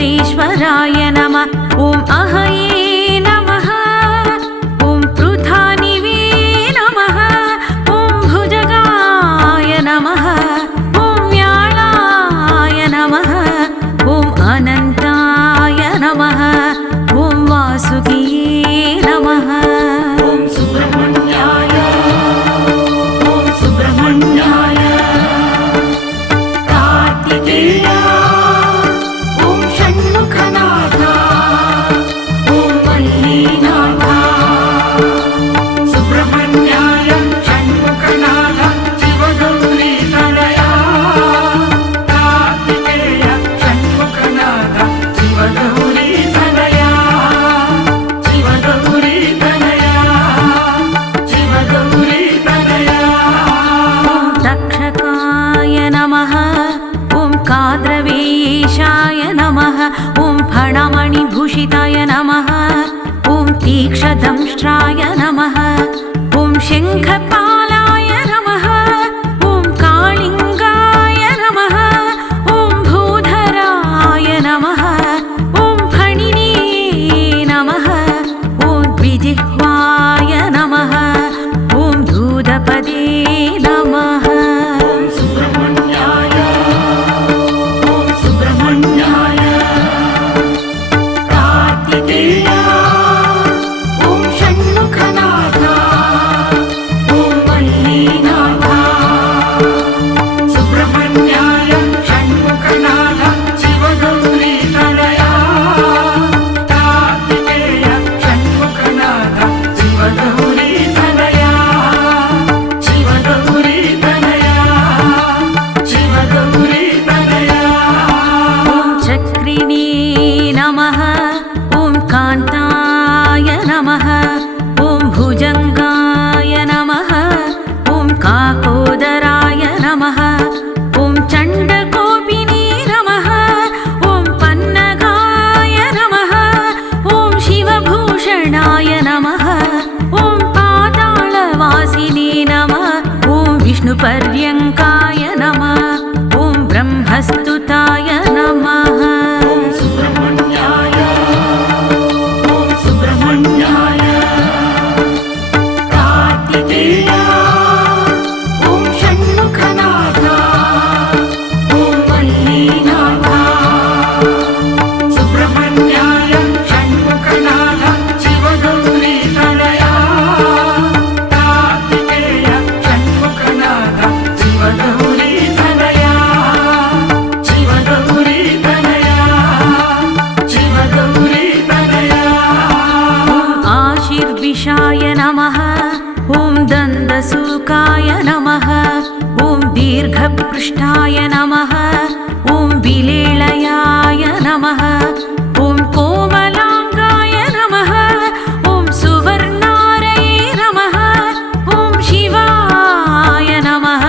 विश्वेश्वरेश्वराय नमः। ॐ अहये नमः। ॐ पृथानिवे नमः। ॐ भुजगाय नमः। ॐ व्याळाय नमः। ॐ अनन्ताय नमः। ॐ वासुकिये नमः। ॐ सुब्रह्मण्याय ॐ सुब्रह्मण्याय कार्तिकेय ॐ षण्मुखनाथ ॐ मल्लीनाथ सुब्रह्मण्याय षण्मुखनाथ शिवगौरी तनया कार्तिकेय षण्मुखनाथ शिवगौरी तनया शिवगौरी तनया शिवगौरी तनया। तक्षकाय नमः। ॐ काद्रवेशाय नमः। ॐ फणमणिभूषिताय नमः। ॐ तीक्ष्णदंष्ट्राय नमः। ॐ शङ्खपालाय नमः। ॐ कालिङ्गाय नमः। ॐ भूधराय नमः। ॐ फणिने नमः। ॐ द्विजिह्वाय नमः। ॐ धूतपदे नमः। ॐ सुब्रह्मण्याय ॐ सुब्रह्मण्याय कार्तिकेय ॐ षण्मुखनाथ ॐ मल्लीनाथ सुब्रह्मण्याय षण्मुखनाथ शिवगौरी तनया कार्तिकेय षण्मुखनाथ शिवगौरी तनया शिवगौरी तनया शिवगौरी तनया। ॐ चक्रिणे नमः। ॐ कान्ताय नमः। ॐ भुजङ्गाय नमः। ॐ काकोदराय नमः। ॐ चण्डकोपिने नमः। ॐ पन्नगाय नमः। ॐ शिवभूषणाय नमः। ॐ पातालवासिने नमः। ॐ विष्णुपर्यङ्काय नमः। ॐ ब्रह्मस्तुताय नमः। ॐ सुब्रह्मण्याय ॐ सुब्रह्मण्याय कार्तिकेय ॐ षण्मुखनाथ ॐ मल्लीनाथ सुब्रह्मण्याय षण्मुखनाथ शिवगौरी तनया कार्तिकेय षण्मुखनाथ शिवगौरी तनया शिवगौरी तनया शिवगौरी तनया। ॐ आशीर्विशाय नमः। ॐ दन्दसूकाय नमः। ॐ दीर्घपृष्ठाय नमः। ॐ विलेलयाय नमः। ॐ कोमलाङ्गाय नमः। ॐ सुवर्णारये नमः। ॐ शिवाय नमः।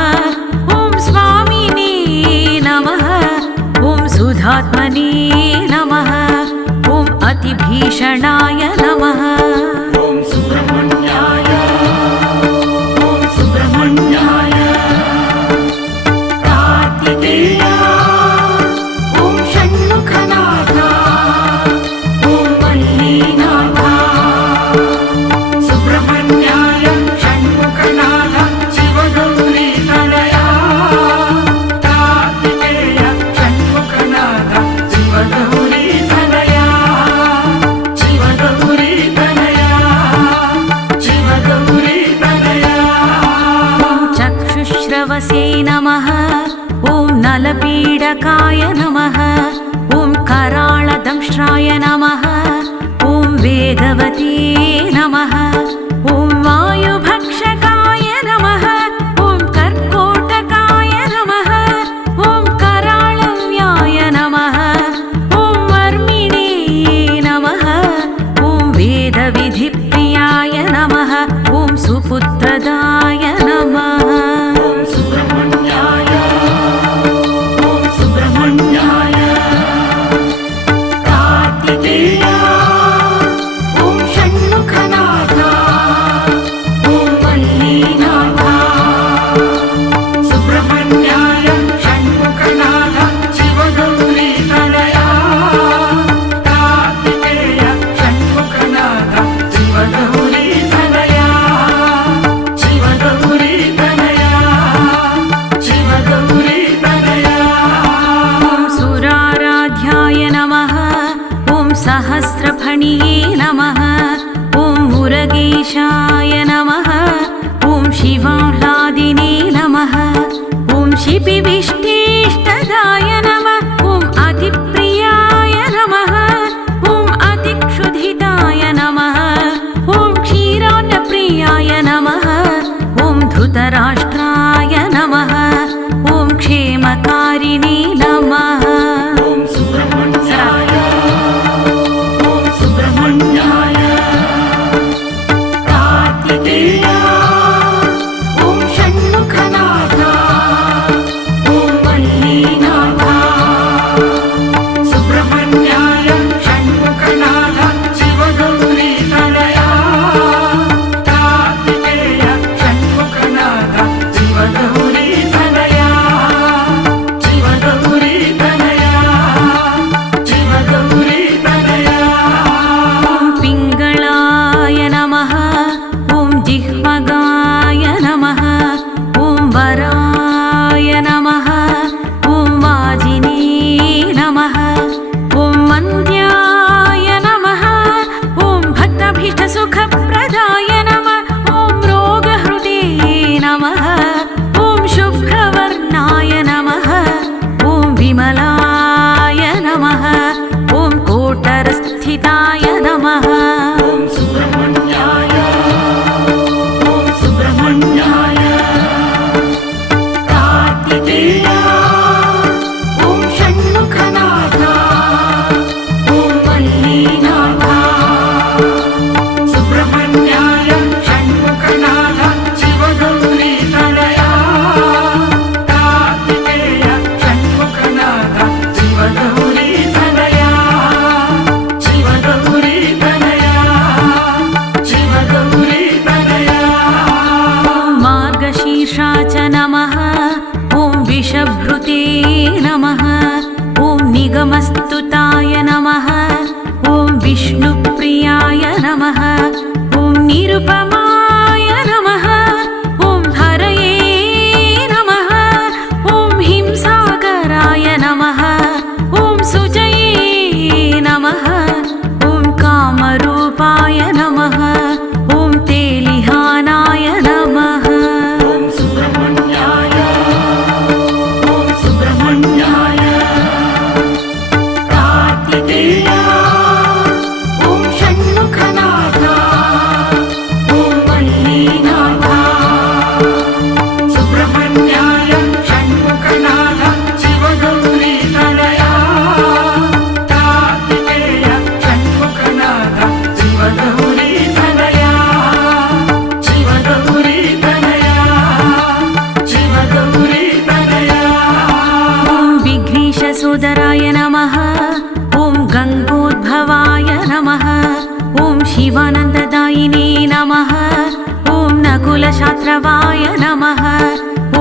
ॐ स्वामिने नमः। ॐ सुधात्मने नमः। ॐ अतिभीषणाय नमः। ॐ सुब्रह्मण्याय ॐ सुब्रह्मण्याय कार्तिकेय ॐ षण्मुखनाथ ॐ मल्लीनाथ सुब्रह्मण्याय षण्मुखनाथ शिवगौरी तनया कार्तिकेय षण्मुखनाथ शिवगौरी तनया शिवगौरी तनया शिवगौरी तनया। ॐ चक्षुश्रवसे नमः। ॐ नलपीडकाय नमः। ॐ कराळदंष्ट्राय नमः। ॐ वेगवते नमः। ॐ वायुभक्षकाय नमः। ॐ कर्कोटकाय नमः। ॐ कराळव्याय नमः। ॐ वर्मिणे नमः। ॐ वेदविधिप्रियाय नमः। ॐ सुपुत्रदाय नमः। ॐ सुब्रह्मण्याय ॐ सुब्रह्मण्याय कार्तिकेय ॐ षण्मुखनाथ ॐ मल्लीनाथ सुब्रह्मण्याय षण्मुखनाथ शिवगौरी तनया वसुस्तुताय नमः ॐ विष्णुप्रियाय नमः ॐ निरुपमाय नमः ॐ हरये नमः ॐ हिंसागराय नमः ॐ सुजये नमः ॐ कामरूपाय नमः ॐ तेलिहानाय नमः ॐ सुब्रह्मण्याय ॐ सुब्रह्मण्याय कार्तिकेय ॐ षण्मुखनाथ ॐ वल्लीनाथ सुब्रह्मण्याय षण्मुखनाथ शिवगौरी तनया कार्तिकेय षण्मुखनाथ शिवगौरी तनया शिवगौरी तनया शिवगौरी तनया ॐ विघ्नेशसोदराय नमः ॐ गङ्गोद्भवाय नमः ॐ शिवानन्ददायिने नमः ॐ नकुलशास्त्रवाय नमः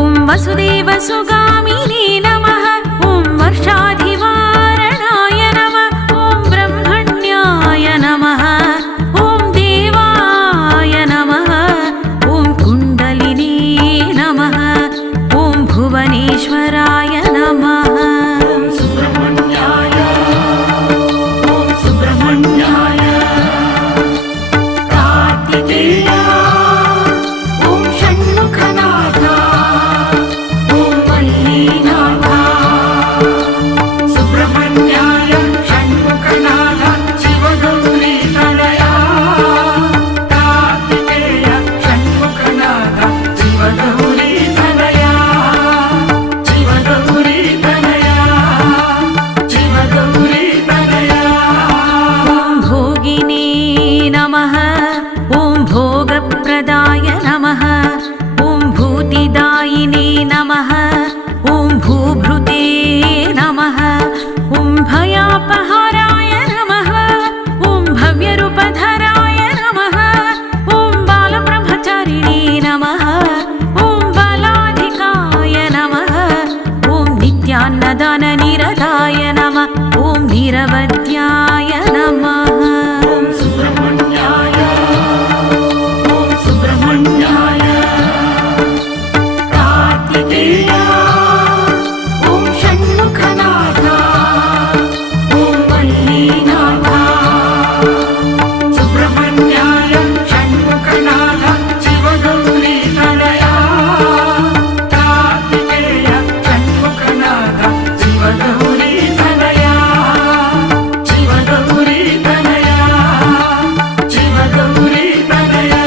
ॐ वसुदेवसुगामिने नमः ॐ वर्षाधिवारणाय नमः ॐ ब्रह्मण्याय नमः ॐ देवाय नमः ॐ कुण्डलिनी नमः ॐ भुवनेश्वराय नमः ॐ सुब्रह्मण्याय ॐ सुब्रह्मण्याय कार्तिकेय ॐ षण्मुखनाथ ॐ वल्लीनाथ सुब्रह्मण्याय षण्मुखनाथ शिवगौरी तनया कार्तिकेय षण्मुखनाथ शिवगौरी तनया शिवगौरी तनया शिवगौरी तनया ॐ भोगिने नमः ॐ भोगप्रदाय नमः ॐ भूतिदायिने नमः ॐ भूभृते नमः ॐ भयापहाराय नमः ॐ भव्यरूपधराय नमः ॐ बालब्रह्मचारिणे नमः ॐ बालाधिकाय नमः ॐ नित्यान्नदाननिरताय नमः ॐ निरवध्याय नमः ॐ सुब्रह्मण्याय ॐ सुब्रह्मण्याय कार्तिकेय ॐ षण्मुखनाथ ॐ वल्लीनाथ सुब्रह्मण्याय षण्मुखनाथ शिवगौरी तनया कार्तिकेय षण्मुखनाथ शिवगौरी तनया शिवगौरी तनया शिवगौरी तनया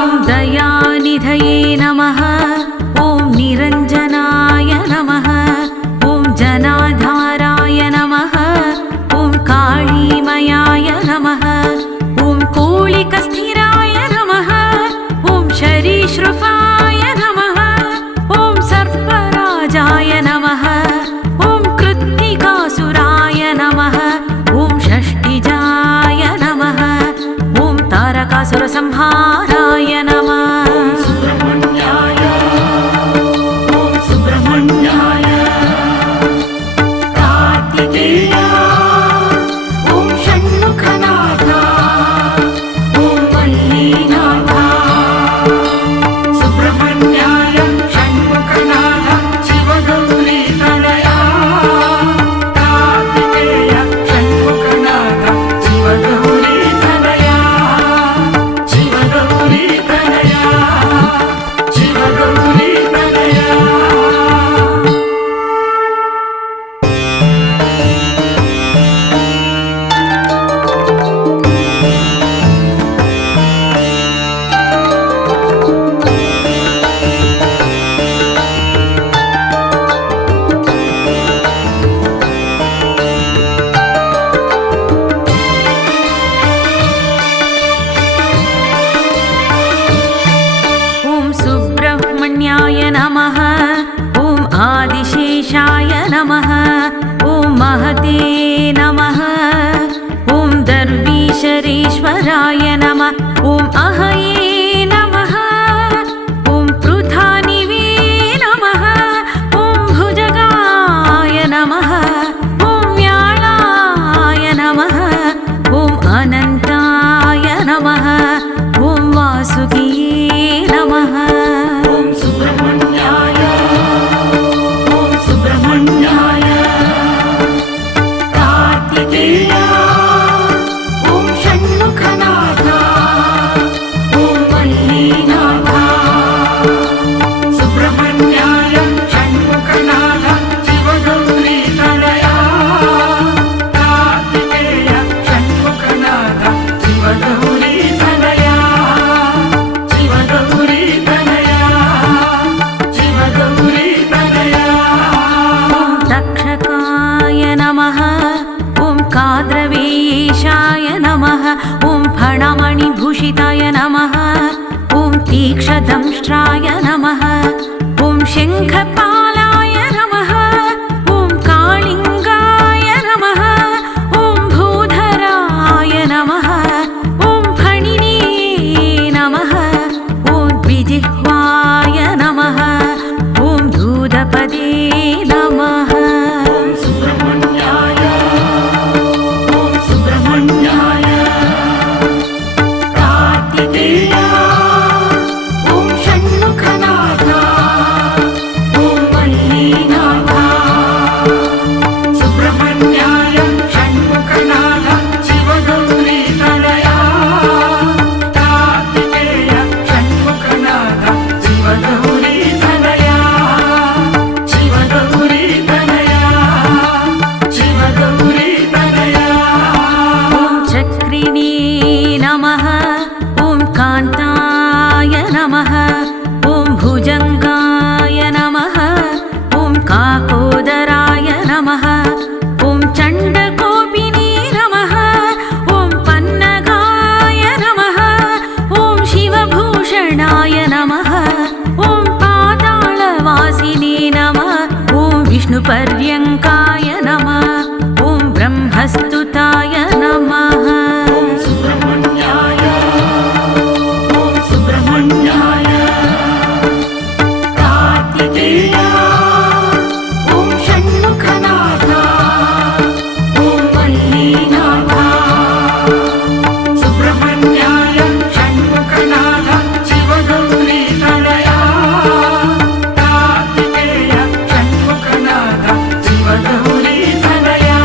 ॐ दयानिधये नमः ॐ निरञ्जनाय नमः ॐ जनाधाराय नमः ॐ काळीमयाय नमः ॐ कूलिकस्थिराय नमः ॐ शरीशृपाय नमः ॐ सर्पराजाय नमः ॐ कृत्तिकासुराय नमः ॐ षष्टिजाय नमः ॐ तारकासुरसंहाराय नमः ॐ सुब्रह्मण्याय ॐ सुब्रह्मण्याय कार्तिकेय ॐ षण्मुखनाथ ॐ वल्लीनाथ सुब्रह्मण्याय षण्मुखनाथ शिवगौरी तनया कार्तिकेय षण्मुखनाथ शिवगौरी तनया शिवगौरी तनया शिवगौरी तनया ॐ सुब्रह्मण्याय नमः ॐ आदिशेषाय नमः ॐ महते नमः ॐ दर्वीशरेश्वराय नमः ॐ अहये नमः ॐ पृथानिवे नमः ॐ भुजगाय नमः ॐ वासुकिये नमः ॐ सुब्रह्मण्याय ॐ सुब्रह्मण्याय कार्तिकेय ॐ षण्मुखनाथ ॐ वल्लीनाथ सुब्रह्मण्याय षण्मुखनाथ शिवगौरीतनया कार्तिकेय षण्मुखनाथ शिवगौरीतनया शिवगौरीतनया शिवगौरीतनया तक्षकाय नमः ॐ काद्रवेशाय नमः ॐ फणमणिभूषिताय नमः ॐ तीक्ष्णदंष्ट्राय नमः ॐ शङ्खपालाय नमः ॐ कालिङ्गाय नमः ॐ भूधराय नमः ॐ फणिने नमः ॐ द्विजिह्वाय नमः ॐ दूतपदे नमः ॐ सुब्रह्मण्याय ॐ सुब्रह्मण्याय कार्तिकेय ॐ षण्मुखनाथ ॐ वल्लीनाथ सुब्रह्मण्याय षण्मुखनाथ शिवगौरीतनया कार्तिकेय षण्मुखनाथ शिवगौरीतनया शिवगौरीतनया शिवगौरीतनया ॐ चक्रिणे नमः ॐ कान्ताय नमः ॐ भुजङ्गाय नमः ॐ काकोदराय नमः ॐ चण्डकोपिने नमः ॐ पन्नगाय नमः ॐ शिवभूषणाय नमः ॐ पातालवासिने नमः ॐ विष्णुपर्यङ्काय नमः ॐ ब्रह्मस्तुताय नमः ॐ सुब्रह्मण्याय ॐ सुब्रह्मण्याय कार्तिकेय ॐ षण्मुखनाथ ॐ वल्लीनाथ सुब्रह्मण्याय षण्मुखनाथ शिवगौरीतनया कार्तिकेय षण्मुखनाथ शिवगौरीतनया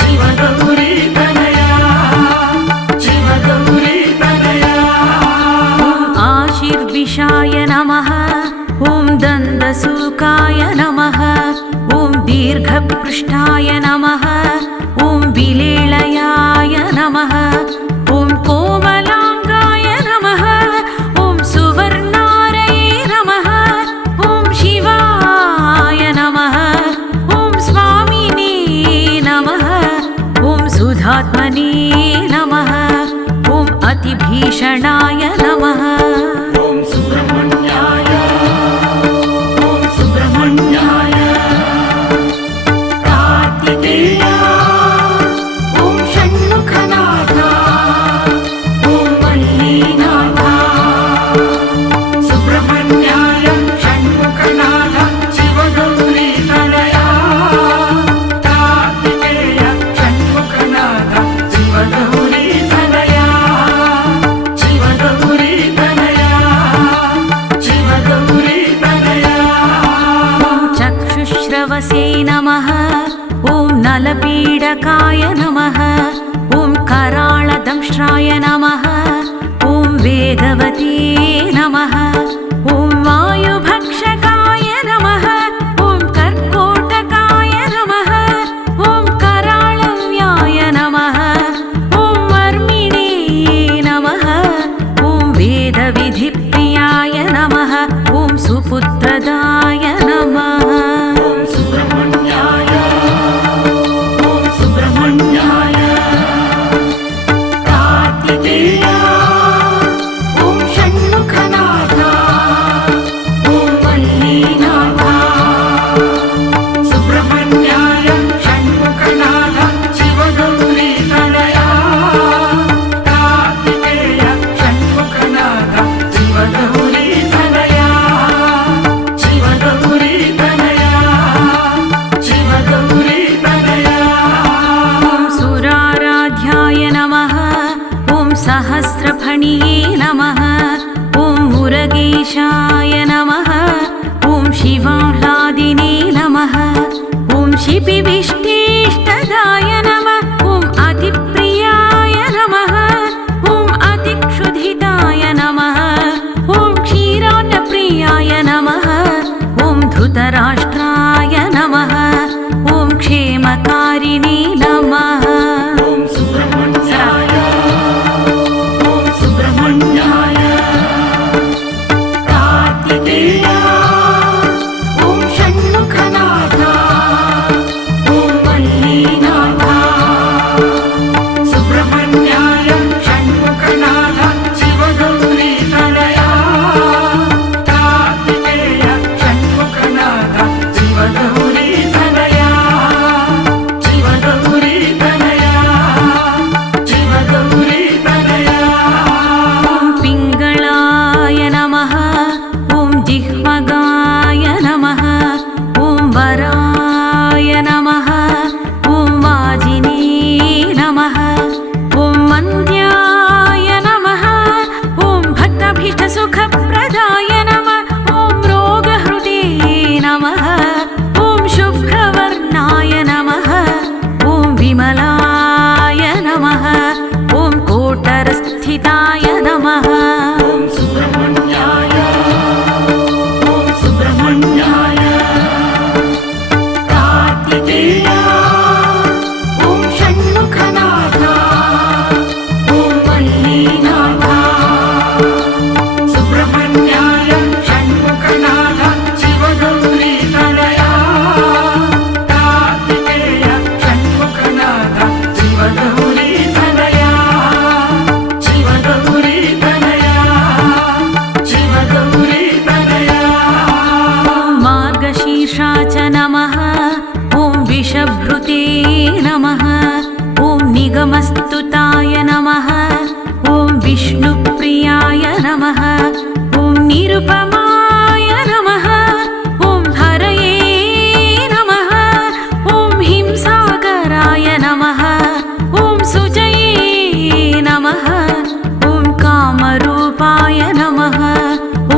शिवगौरीतनया शिवगौरीतनया ॐ आशीर्विशाय नमः ॐ दन्दसूकाय नमः ॐ दीर्घपृष्ठाय नमः ॐ विलेळयाय नमः ॐ कोमलाङ्गाय नमः ॐ सुवर्णारये नमः ॐ शिवाय नमः ॐ स्वामिने नमः ॐ सुधात्मने नमः ॐ अतिभीषणाय नमः ॐ सुब्रह्मण्याय ॐ सुब्रह्मण्याय कार्तिकेय ॐ षण्मुखनाथ ॐ वल्लीनाथ सुब्रह्मण्याय षण्मुखनाथ शिवगौरीतनया कार्तिकेय षण्मुखनाथ शिवगौरीतनया शिवगौरीतनया शिवगौरीतनया ॐ चक्षुश्रवसे नमः ॐ नलपीडकाय नमः ॐ कराळदंष्ट्राय नमः ॐ वेगवते नमः ॐ वायुभक्षकाय नमः ॐ कर्कोटकाय नमः ॐ कराळव्याय नमः ॐ वर्मिणे नमः ॐ वेदविधिप्रियाय नमः ॐ सुपुत्रदाय नमः ॐ सुब्रह्मण्याय ॐ सुब्रह्मण्याय कार्तिकेय ॐ षण्मुखनाथ ॐ वल्लीनाथ सुब्रह्मण्याय षण्मुखनाथ शिवगौरीतनया कार्तिकेय षण्मुखनाथ शिवगौरीतनया शिवगौरी सुब्रह्मण्ये नमः ॐ मुरगेशाय नमः ॐ शिवाह्लादिने नमः ॐ शिपिविष्टेष्टदाय नमः ॐ अतिप्रियाय नमः ॐ अतिक्षुधिताय नमः ॐ क्षीरान्नप्रियाय नमः ॐ धृतराष्ट्राय नमः ॐ क्षेमकारिणे नमः ॐ सुब्रह्मण्याय ॐ सुब्रह्मण्याय कार्तिकेय ॐ षण्मुखनाथ ॐ वल्लीनाथ सुब्रह्मण्याय षण्मुखनाथ शिवगौरी तनया कार्तिकेय षण्मुखनाथ शिवगौरी तनया शिवगौरी तनया शिवगौरी तनया ॐ पिङ्गळाय नमः ॐ जिह्वगाय नमः ॐ वराय नमः ॐ वाजिने नमः ॐ मन्द्याय नमः ॐ भक्तभीष्टसुखप्रदाय नमः ॐ रोगहृदे नमः ॐ शुभ्रवर्णाय नमः ॐ विमलाय नमः ॐ कोटरस्थिताय नमः ॐ सुब्रह्मण्याय ॐ सुब्रह्मण्याय कार्तिकेय ॐ षण्मुखनाथ ॐ वल्लीनाथ सुब्रह्मण्याय षण्मुखनाथ शिवगौरी तनया कार्तिकेय षण्मुखनाथ शिवगौरी तनया शिवगौरी तनया शिवगौरी तनया ॐ मार्गशीर्षा च नमः ॐ विषभृते नमः ॐ निगमस्तुताय नमः ॐ विष्णुप्रियाय नमः ॐ निरुपमाय नमः ॐ हरये नमः ॐ हिंसागराय नमः ॐ सुजये नमः ॐ कामरूपाय नमः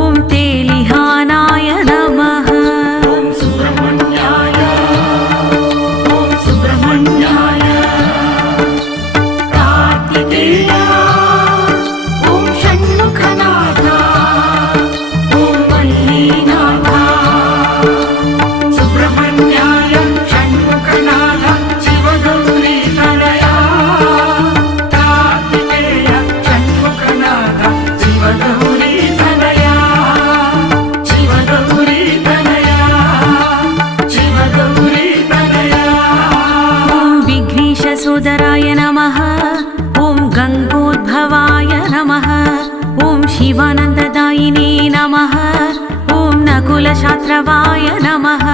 ॐ तेलिहानाय नमः ॐ सुब्रह्मण्याय ॐ सुब्रह्मण्याय कार्तिकेय ॐ षण्मुखनाथ ॐ वल्लीनाथ सुब्रह्मण्याय षण्मुखनाथ शिवगौरी तनया कार्तिकेय षण्मुखनाथ शिवगौरी तनया शिवगौरी तनया शिवगौरी तनया ॐ विघ्नेशसोदराय नमः ॐ गङ्गोद्भवाय नमः ॐ शिवानन्ददायिने नमः ॐ नकुलशात्रवाय नमः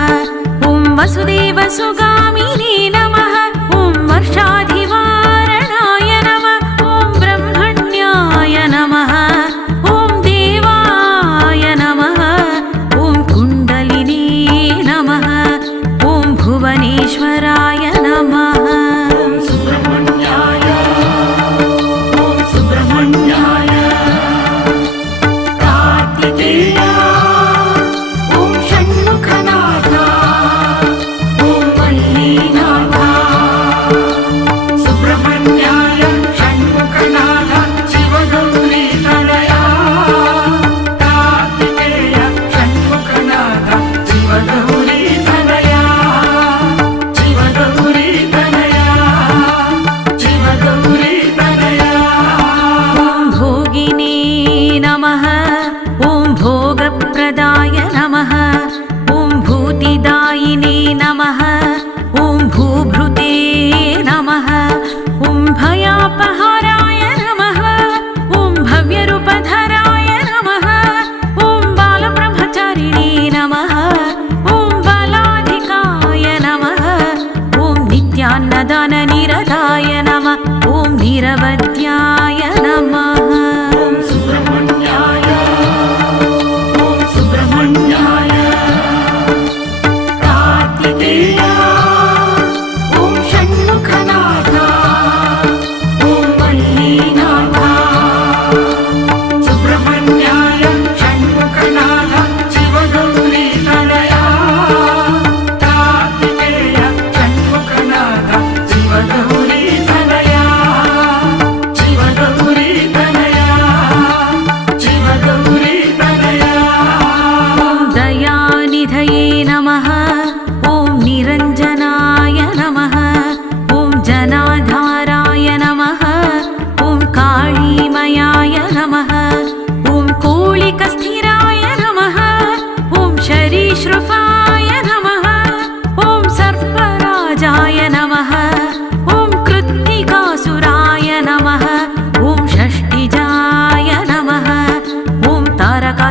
ॐ वसुदेवसुगामिने नमः ॐ वर्षाधिवारणाय नमः ॐ ब्रह्मण्याय नमः ॐ देवाय नमः ॐ कुण्डलिने नमः ॐ भुवनेश्वराय नमः ॐ सुब्रह्मण्याय ॐ सुब्रह्मण्याय कार्तिकेय ॐ षण्मुखनाथ ॐ वल्लीनाथ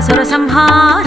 సురసంహార